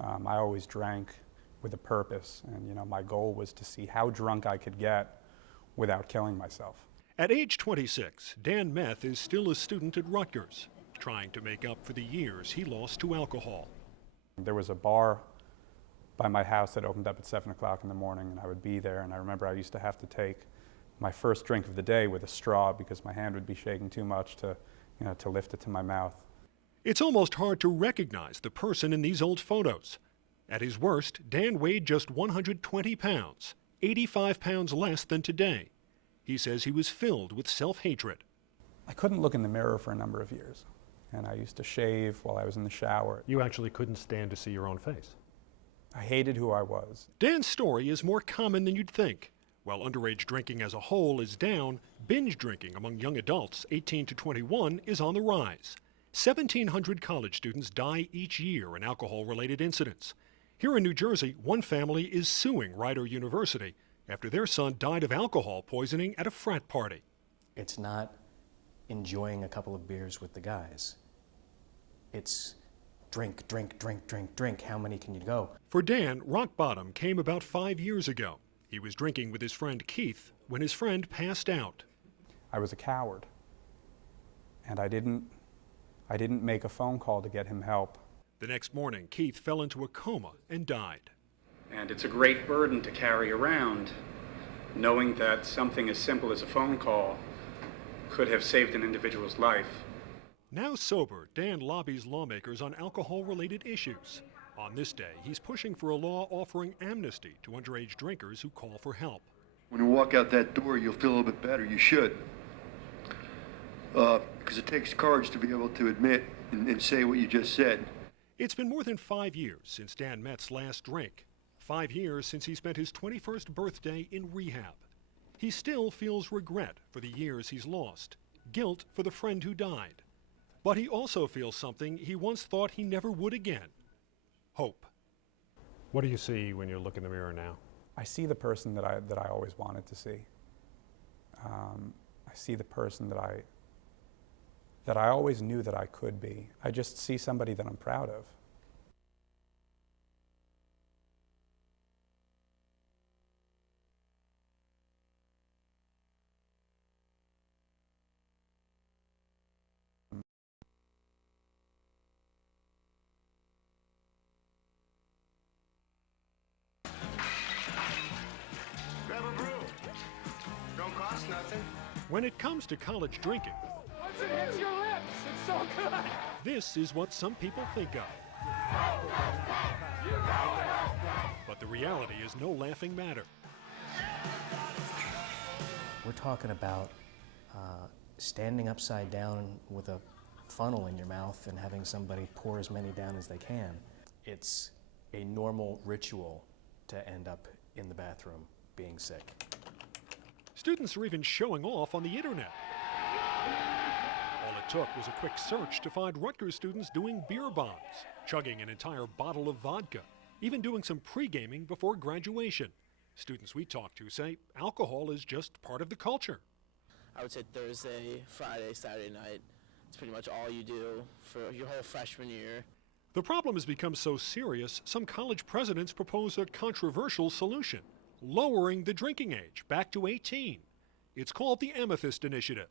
I always drank with a purpose, and my goal was to see how drunk I could get without killing myself. At age 26, Dan Meth is still a student at Rutgers, trying to make up for the years he lost to alcohol. There was a bar by my house that opened up at 7 o'clock in the morning, and I would be there, and I remember I used to have to take my first drink of the day with a straw because my hand would be shaking too much to lift it to my mouth. It's almost hard to recognize the person in these old photos. At his worst, Dan weighed just 120 pounds, 85 pounds less than today. He says he was filled with self-hatred. I couldn't look in the mirror for a number of years, and I used to shave while I was in the shower. You actually couldn't stand to see your own face. I hated who I was. Dan's story is more common than you'd think. While underage drinking as a whole is down, binge drinking among young adults 18 to 21 is on the rise. 1,700 college students die each year in alcohol-related incidents. Here in New Jersey, one family is suing Rider University after their son died of alcohol poisoning at a frat party. It's not enjoying a couple of beers with the guys. It's drink, drink, drink, drink, drink. How many can you go? For Dan, rock bottom came about 5 years ago. He was drinking with his friend Keith when his friend passed out. I was a coward, and I didn't make a phone call to get him help. The next morning, Keith fell into a coma and died. And it's a great burden to carry around, knowing that something as simple as a phone call could have saved an individual's life. Now sober, Dan lobbies lawmakers on alcohol-related issues. On this day, he's pushing for a law offering amnesty to underage drinkers who call for help. When you walk out that door, you'll feel a little bit better. You should. Because it takes courage to be able to admit and say what you just said. It's been more than 5 years since Dan Meth's last drink. 5 years since he spent his 21st birthday in rehab. He still feels regret for the years he's lost, guilt for the friend who died. But he also feels something he once thought he never would again. Hope. What do you see when you look in the mirror now? I see the person that I always wanted to see. I see the person that I always knew that I could be. I just see somebody that I'm proud of. When it comes to college drinking, once it hits your lips, it's so good. This is what some people think of. But the reality is no laughing matter. We're talking about standing upside down with a funnel in your mouth and having somebody pour as many down as they can. It's a normal ritual to end up in the bathroom being sick. Students are even showing off on the internet. All it took was a quick search to find Rutgers students doing beer bombs, chugging an entire bottle of vodka, even doing some pre-gaming before graduation. Students we talked to say alcohol is just part of the culture. I would say Thursday, Friday, Saturday night. It's pretty much all you do for your whole freshman year. The problem has become so serious, some college presidents propose a controversial solution: lowering the drinking age back to 18. It's called the Amethyst Initiative.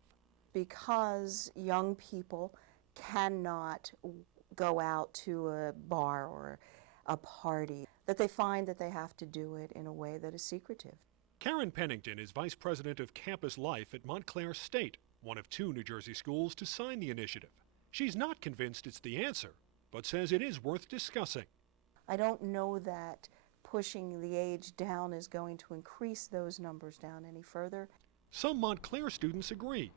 Because young people cannot go out to a bar or a party, that they find that they have to do it in a way that is secretive. Karen Pennington is vice president of campus life at Montclair State, one of 2 New Jersey schools to sign the initiative. She's not convinced it's the answer, but says it is worth discussing. I don't know that pushing the age down is going to increase those numbers down any further. Some Montclair students agree.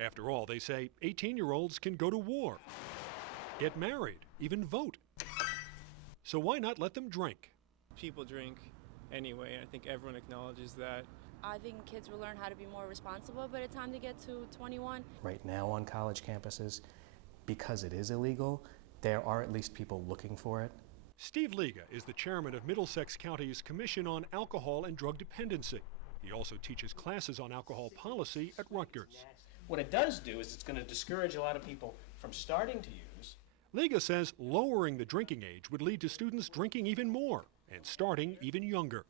After all, they say 18-year-olds can go to war, get married, even vote. So why not let them drink? People drink anyway, and I think everyone acknowledges that. I think kids will learn how to be more responsible by the time they get to 21. Right now on college campuses, because it is illegal, there are at least people looking for it. Steve Liga is the chairman of Middlesex County's Commission on Alcohol and Drug Dependency. He also teaches classes on alcohol policy at Rutgers. What it does do is it's going to discourage a lot of people from starting to use. Liga says lowering the drinking age would lead to students drinking even more and starting even younger.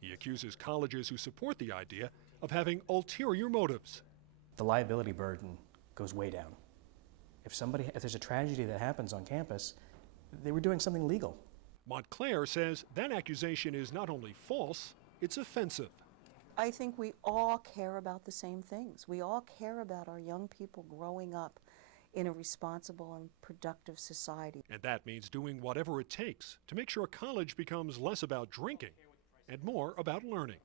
He accuses colleges who support the idea of having ulterior motives. The liability burden goes way down. If there's a tragedy that happens on campus, they were doing something legal. Montclair says that accusation is not only false, it's offensive. I think we all care about the same things. We all care about our young people growing up in a responsible and productive society. And that means doing whatever it takes to make sure college becomes less about drinking and more about learning.